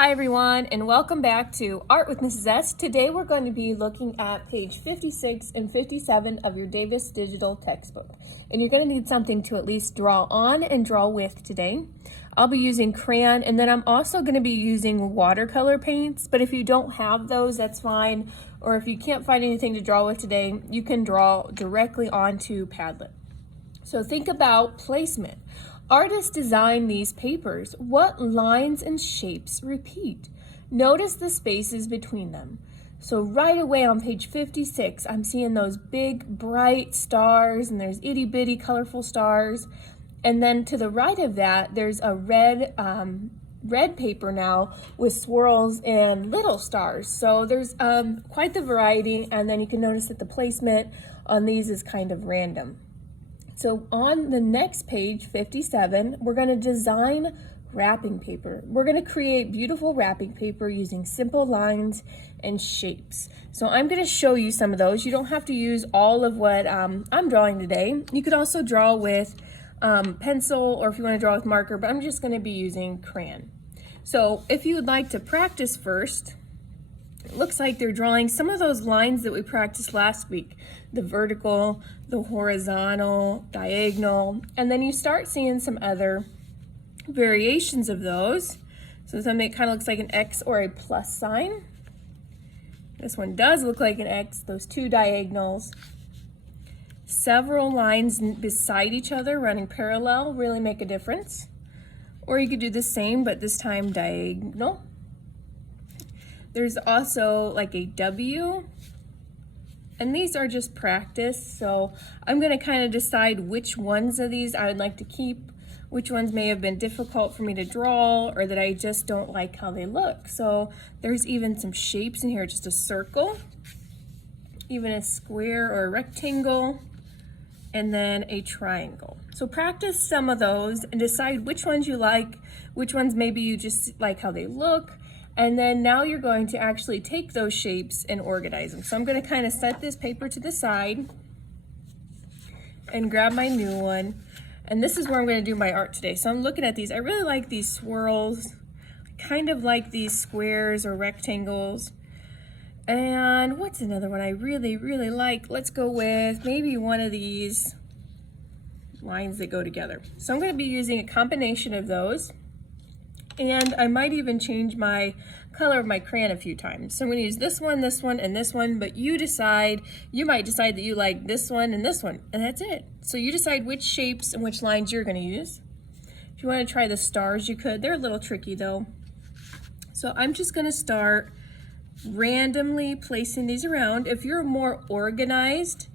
Hi everyone, and welcome back to Art with Mrs. S. Today we're going to be looking at page 56 and 57 of your Davis Digital textbook. And you're going to need something to at least draw on and draw with today. I'll be using crayon, and then I'm also going to be using watercolor paints, but if you don't have those, that's fine. Or if you can't find anything to draw with today, you can draw directly onto Padlet. So think about placement. Artists design these papers. What lines and shapes repeat? Notice the spaces between them. So right away on page 56, I'm seeing those big, bright stars, and there's itty-bitty colorful stars. And then to the right of that, there's a red paper now with swirls and little stars. So there's quite the variety, and then you can notice that the placement on these is kind of random. So on the next page, 57, we're going to design wrapping paper. We're going to create beautiful wrapping paper using simple lines and shapes. So I'm going to show you some of those. You don't have to use all of what I'm drawing today. You could also draw with pencil, or if you want to draw with marker, but I'm just going to be using crayon. So if you would like to practice first, it looks like they're drawing some of those lines that we practiced last week, the vertical, the horizontal, diagonal, and then you start seeing some other variations of those. So some it kind of looks like an X or a plus sign. This one does look like an X, those two diagonals. Several lines beside each other running parallel really make a difference. Or you could do the same, but this time diagonal. There's also like a W, and these are just practice, so I'm going to kind of decide which ones of these I would like to keep, which ones may have been difficult for me to draw, or that I just don't like how they look. So there's even some shapes in here, just a circle, even a square or a rectangle, and then a triangle. So practice some of those and decide which ones you like, which ones maybe you just like how they look. And then now you're going to actually take those shapes and organize them. So I'm going to kind of set this paper to the side and grab my new one. And this is where I'm going to do my art today. So I'm looking at these. I really like these swirls. I kind of like these squares or rectangles. And what's another one I really, really like? Let's go with maybe one of these lines that go together. So I'm going to be using a combination of those. And I might even change my color of my crayon a few times. So I'm going to use this one, and this one, but you might decide that you like this one, and that's it. So you decide which shapes and which lines you're going to use. If you want to try the stars, you could. They're a little tricky though. So I'm just going to start randomly placing these around. If you're more organized,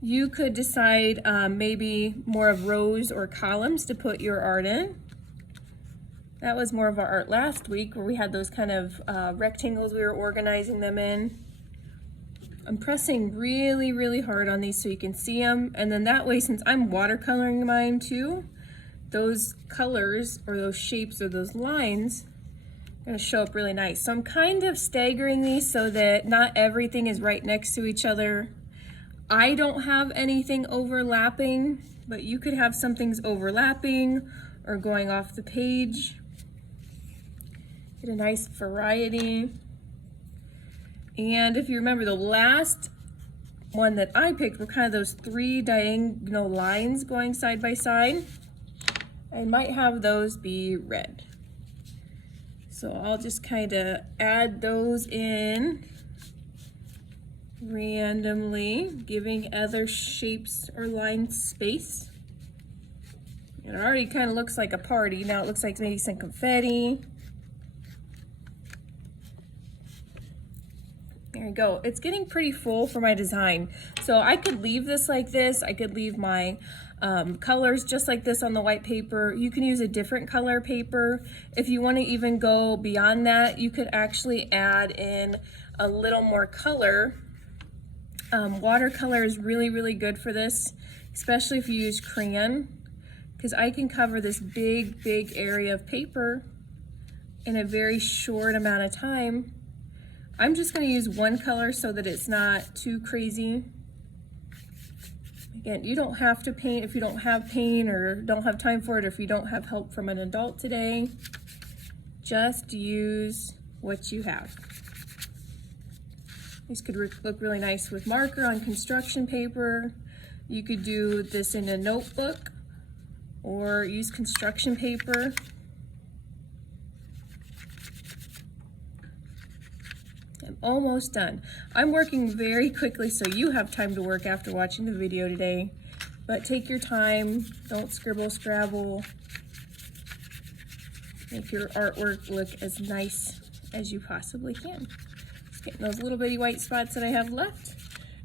you could decide maybe more of rows or columns to put your art in. That was more of our art last week, where we had those kind of rectangles we were organizing them in. I'm pressing really, really hard on these so you can see them. And then that way, since I'm watercoloring mine too, those colors or those shapes or those lines are going to show up really nice. So I'm kind of staggering these so that not everything is right next to each other. I don't have anything overlapping, but you could have some things overlapping or going off the page. Get a nice variety. And if you remember, the last one that I picked were kind of those three diagonal lines going side by side. I might have those be red. So I'll just kind of add those in randomly, giving other shapes or lines space. It already kind of looks like a party. Now it looks like maybe some confetti. There you go. It's getting pretty full for my design. So I could leave this like this. I could leave my colors just like this on the white paper. You can use a different color paper. If you want to even go beyond that, you could actually add in a little more color. Watercolor is really, really good for this, especially if you use crayon, because I can cover this big, big area of paper in a very short amount of time. I'm just going to use one color so that it's not too crazy. Again, you don't have to paint if you don't have paint or don't have time for it, or if you don't have help from an adult today. just use what you have. These could look really nice with marker on construction paper. You could do this in a notebook or use construction paper. I'm almost done. I'm working very quickly so you have time to work after watching the video today. But take your time, don't scribble, scrabble. Make your artwork look as nice as you possibly can. Just getting those little bitty white spots that I have left.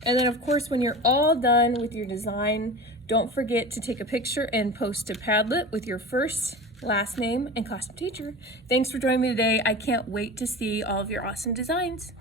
And then of course, when you're all done with your design, don't forget to take a picture and post to Padlet with your first, last name, and costume teacher. Thanks for joining me today. I can't wait to see all of your awesome designs.